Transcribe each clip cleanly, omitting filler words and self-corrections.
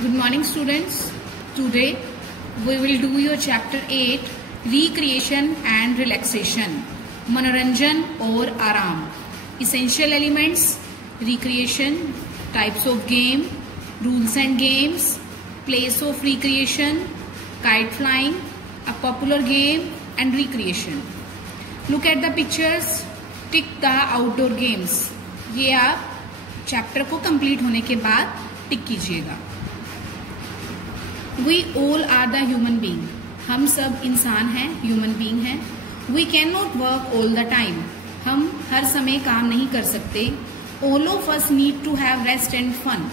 Good morning students. Today we will do your chapter 8 recreation and relaxation. मनोरंजन और आराम. Essential elements, recreation, types of game, rules and games, place of recreation, kite flying, a popular game and recreation. Look at the pictures. Tick the outdoor games. ये आप chapter को complete होने के बाद टिक कीजिएगा. We all are the human being. हम सब इंसान हैं, ह्यूमन बीइंग हैं. We cannot work all the time. हम हर समय काम नहीं कर सकते. All of us need to have rest and fun.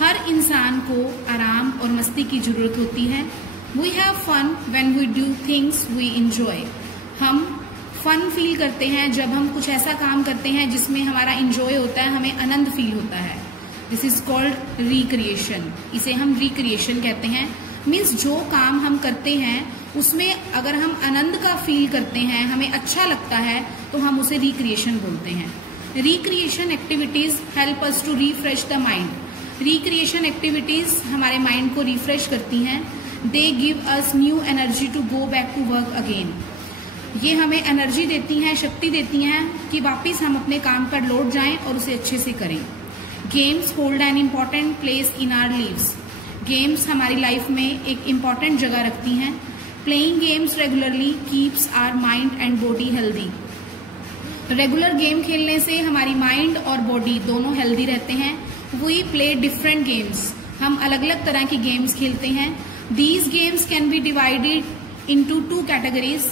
हर इंसान को आराम और मस्ती की जरूरत होती है. We have fun when we do things we enjoy. हम फन फील करते हैं जब हम कुछ ऐसा काम करते हैं जिसमें हमारा इंजॉय होता है, हमें आनंद फील होता है. This is called recreation. इसे हम रिक्रिएशन कहते हैं. मीन्स जो काम हम करते हैं उसमें अगर हम आनंद का फील करते हैं, हमें अच्छा लगता है, तो हम उसे रिक्रिएशन बोलते हैं. Recreation activities help us to refresh the mind. Recreation activities हमारे माइंड को रिफ्रेश करती हैं. They give us new energy to go back to work again. ये हमें एनर्जी देती हैं, शक्ति देती हैं कि वापस हम अपने काम पर लौट जाएं और उसे अच्छे से करें. Games hold an important place in our lives. Games हमारी लाइफ में एक इम्पॉर्टेंट जगह रखती हैं. Playing games regularly keeps our mind and body healthy. Regular game खेलने से हमारी माइंड और बॉडी दोनों हेल्दी रहते हैं. We play different games. हम अलग अलग तरह की गेम्स खेलते हैं. These games can be divided into 2 categories,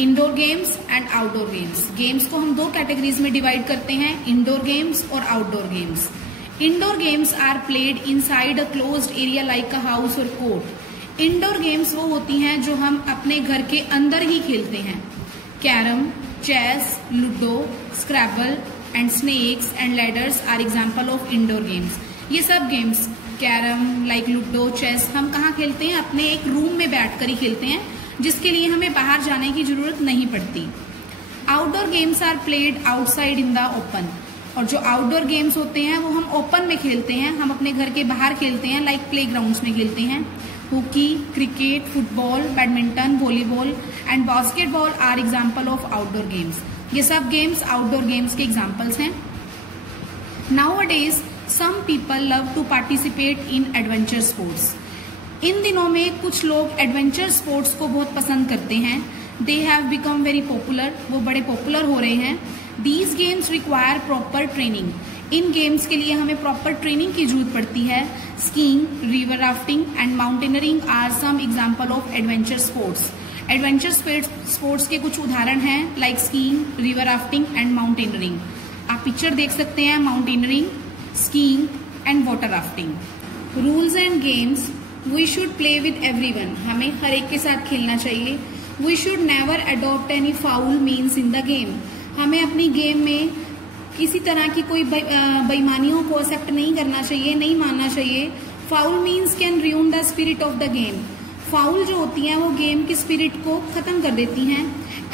indoor games and outdoor games. Games को हम 2 कैटेगरीज में डिवाइड करते हैं, इंडोर गेम्स और outdoor games. Indoor games are played inside a closed area like a house और court. Indoor games वो होती हैं जो हम अपने घर के अंदर ही खेलते हैं. Carrom, chess, ludo, scrabble and snakes and ladders are example of indoor games. ये सब games, carrom, like ludo, chess, हम कहाँ खेलते हैं? अपने एक रूम में बैठकर ही खेलते हैं, जिसके लिए हमें बाहर जाने की जरूरत नहीं पड़ती. Outdoor games are played outside in the open. और जो आउटडोर गेम्स होते हैं वो हम ओपन में खेलते हैं, हम अपने घर के बाहर खेलते हैं, लाइक प्लेग्राउंड्स में खेलते हैं. Hockey, cricket, football, badminton, volleyball and basketball are example of outdoor games. ये सब गेम्स आउटडोर गेम्स के एग्जाम्पल्स हैं. Nowadays some people love to participate in adventure sports. इन दिनों में कुछ लोग एडवेंचर स्पोर्ट्स को बहुत पसंद करते हैं. They have become very popular. वो बड़े पॉपुलर हो रहे हैं. These games require proper training. इन गेम्स के लिए हमें प्रॉपर ट्रेनिंग की जरूरत पड़ती है. Skiing, river rafting and mountaineering are some example of adventure sports. Adventure sports के कुछ उदाहरण हैं, like skiing, river rafting and mountaineering. आप पिक्चर देख सकते हैं, mountaineering, skiing and water rafting. Rules and games. We should play with everyone. हमें हर एक के साथ खेलना चाहिए. We should never adopt any foul means in the game. हमें अपनी गेम में किसी तरह की कोई बेईमानियों को एक्सेप्ट नहीं करना चाहिए, नहीं मानना चाहिए. Foul means can ruin the spirit of the game. Foul जो होती हैं वो गेम की स्पिरिट को खत्म कर देती हैं.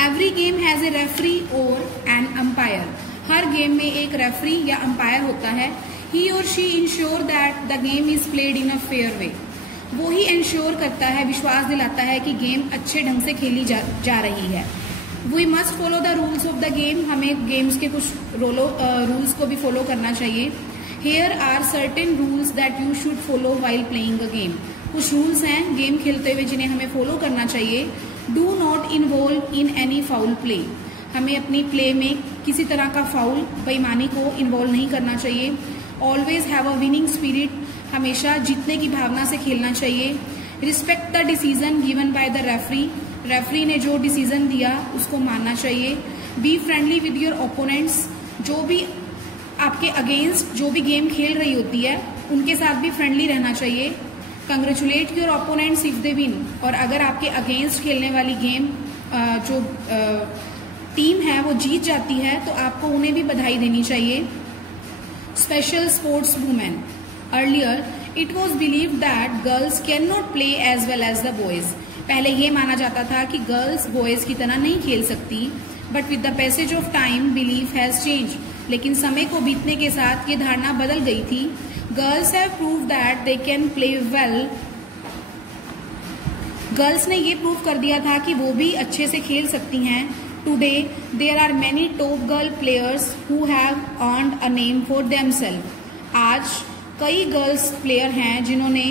Every game has a referee और एन अंपायर. हर गेम में एक रेफरी या अंपायर होता है. ही और she ensure that the game is played in a fair way. वो ही इंश्योर करता है, विश्वास दिलाता है कि गेम अच्छे ढंग से खेली जा रही है. We must follow the rules of the game. हमें गेम्स के कुछ रूल्स को भी फॉलो करना चाहिए. Here are certain rules that you should follow while playing a game. कुछ रूल्स हैं गेम खेलते हुए जिन्हें हमें फॉलो करना चाहिए. Do not involve in any foul play. हमें अपनी प्ले में किसी तरह का फाउल, बेईमानी को इन्वॉल्व नहीं करना चाहिए. Always have a winning spirit. हमेशा जीतने की भावना से खेलना चाहिए. Respect the decision given by the referee. Referee ने जो डिसीजन दिया उसको मानना चाहिए. Be friendly with your opponents. जो भी आपके अगेंस्ट जो भी गेम खेल रही होती है उनके साथ भी फ्रेंडली रहना चाहिए. Congratulate your opponents if they win. और अगर आपके अगेंस्ट खेलने वाली गेम जो टीम है वो जीत जाती है तो आपको उन्हें भी बधाई देनी चाहिए. Special sports women. Earlier, it was believed that girls cannot play as well as the boys. पहले ये माना जाता था कि गर्ल्स बॉयज की तरह नहीं खेल सकती. But with the passage of time belief has change. लेकिन समय को बीतने के साथ ये धारणा बदल गई थी. Girls have proved that they can play well. Girls ने ये प्रूव कर दिया था कि वो भी अच्छे से खेल सकती हैं। Today there are many top girl players who have earned a name for themselves. आज कई गर्ल्स प्लेयर हैं जिन्होंने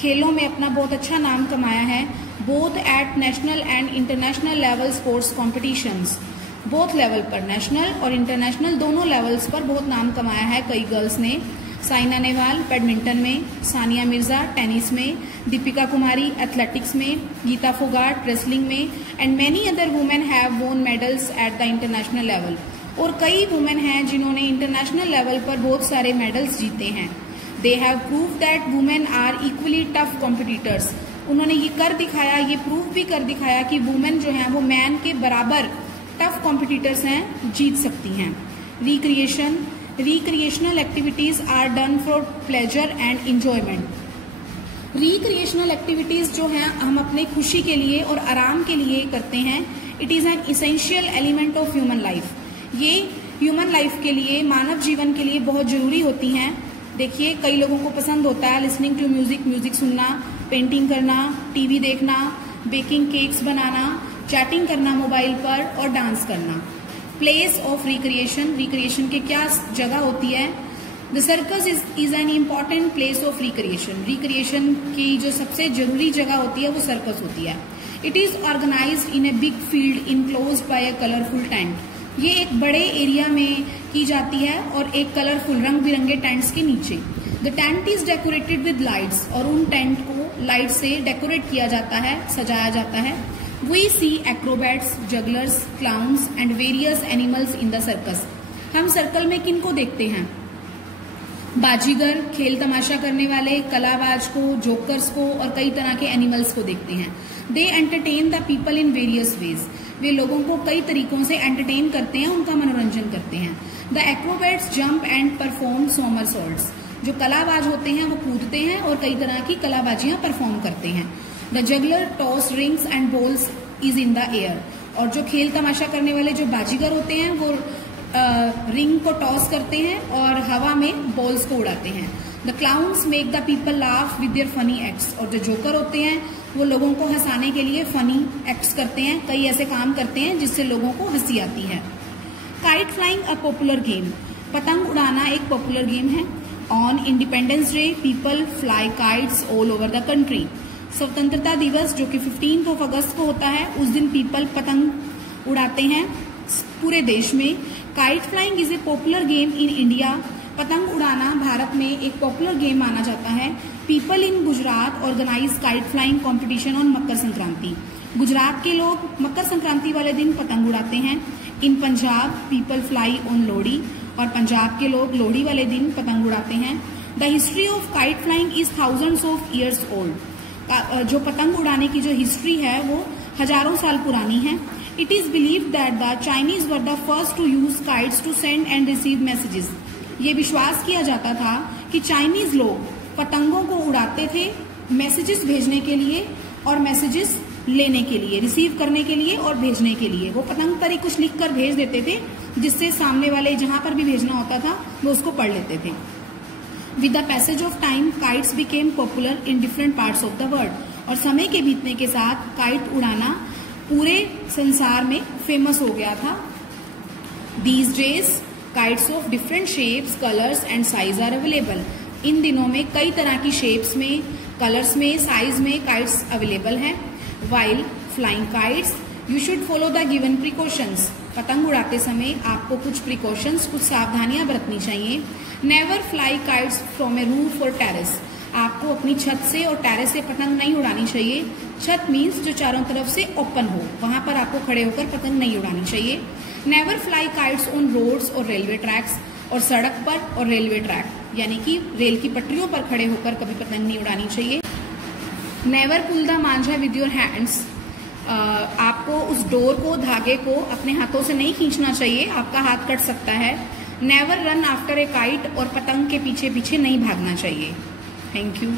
खेलों में अपना बहुत अच्छा नाम कमाया है, both at national and international level sports competitions. Both level पर, नेशनल और इंटरनेशनल दोनों लेवल्स पर बहुत नाम कमाया है कई गर्ल्स ने। साइना नेहवाल बैडमिंटन में, सानिया मिर्जा टेनिस में, दीपिका कुमारी एथलेटिक्स में, गीता फोगाट रेसलिंग में, and many other women have won medals at the international level. और कई वुमेन हैं जिन्होंने इंटरनेशनल लेवल पर बहुत सारे मेडल्स जीते हैं। They have proved that women are equally tough competitors. उन्होंने ये कर दिखाया, ये प्रूव भी कर दिखाया कि वुमेन जो हैं वो मैन के बराबर टफ कॉम्पिटिटर्स हैं, जीत सकती हैं। Recreational activities are done for pleasure and enjoyment. Recreational activities जो हैं हम अपने खुशी के लिए और आराम के लिए करते हैं। It is an essential element of human life. ये ह्यूमन लाइफ के लिए, मानव जीवन के लिए बहुत जरूरी होती हैं। देखिए, कई लोगों को पसंद होता है लिसनिंग टू म्यूजिक, म्यूजिक सुनना, पेंटिंग करना, टीवी देखना, बेकिंग केक्स बनाना, चैटिंग करना मोबाइल पर और डांस करना। प्लेस ऑफ रिक्रिएशन, रिक्रिएशन के क्या जगह होती है? The circus is an important place of recreation. Recreation की जो सबसे जरूरी जगह होती है वो सर्कस होती है। It is organised in a big field enclosed by a colourful tent. ये एक बड़े एरिया में की जाती है और एक कलरफुल रंग बिरंगे टेंट्स के नीचे। The tent is decorated with lights, और उन टेंट को लाइट से डेकोरेट किया जाता है, सजाया जाता है। We see acrobats, jugglers, clowns and various animals in the circus. हम सर्कल में किन को देखते हैं? बाजीगर, खेल तमाशा करने वाले, कलाबाज को, जोकर्स को और कई तरह के एनिमल्स को देखते हैं। They entertain the people in various ways. वे लोगों को कई तरीकों से एंटरटेन करते हैं, उनका मनोरंजन करते हैं। The acrobats jump and perform somersaults. जो कलाबाज होते हैं वो कूदते हैं और कई तरह की कलाबाजियां परफॉर्म करते हैं। The juggler toss rings and balls is in the air. और जो खेल तमाशा करने वाले जो बाजीगर होते हैं वो रिंग को टॉस करते हैं और हवा में बॉल्स को उड़ाते हैं। The clowns make the people laugh with their funny acts. और जो जोकर होते हैं वो लोगों को हंसाने के लिए फनी एक्ट्स करते हैं, कई ऐसे काम करते हैं जिससे लोगों को हंसी आती है। Kite flying a popular game. पतंग उड़ाना एक पॉपुलर गेम है। On independence day people fly kites all over the country. स्वतंत्रता दिवस जो कि 15 अगस्त को होता है, उस दिन पीपल पतंग उड़ाते हैं पूरे देश में। Kite flying is a popular game in India. पतंग उड़ाना भारत में एक पॉपुलर गेम माना जाता है। People in Gujarat organise kite flying competition on Makar Sankranti. Gujarat के लोग मकर संक्रांति वाले दिन पतंग उड़ाते हैं। In Punjab people fly on Lohri, और पंजाब के लोग लोहड़ी वाले दिन पतंग उड़ाते हैं। The history of kite flying is thousands of years old. जो पतंग उड़ाने की जो हिस्ट्री है वो हजारों साल पुरानी है। It is believed that the Chinese were the first to use kites to send and receive messages. ये विश्वास किया जाता था कि चाइनीज लोग पतंगों को उड़ाते थे मैसेजेस भेजने के लिए और मैसेजेस लेने के लिए, रिसीव करने के लिए और भेजने के लिए। वो पतंग पर ही कुछ लिखकर भेज देते थे जिससे सामने वाले जहां पर भी भेजना होता था वो उसको पढ़ लेते थे। With the passage of time kites became popular in different parts of the world. और समय के बीतने के साथ काइट उड़ाना पूरे संसार में फेमस हो गया था। These days kites of different shapes, colours and size are available. इन दिनों में कई तरह की शेप्स में, कलर्स में, साइज में काइट्स अवेलेबल हैं। While flying kites you should follow the given precautions. पतंग उड़ाते समय आपको कुछ प्रिकॉशंस, कुछ सावधानियां बरतनी चाहिए। Never fly kites from A roof और टेरेस। आपको अपनी छत से और टेरेस से पतंग नहीं उड़ानी चाहिए। छत मीन्स जो चारों तरफ से ओपन हो, वहां पर आपको खड़े होकर पतंग नहीं उड़ानी चाहिए। Never fly kites on roads और रेलवे ट्रैक्स। और सड़क पर और रेलवे ट्रैक यानी कि रेल की पटरियों पर खड़े होकर कभी पतंग नहीं उड़ानी चाहिए। Never pull the manjha with your hands. आपको उस डोर को, धागे को अपने हाथों से नहीं खींचना चाहिए, आपका हाथ कट सकता है। Never run after a kite. और पतंग के पीछे पीछे नहीं भागना चाहिए। Thank you.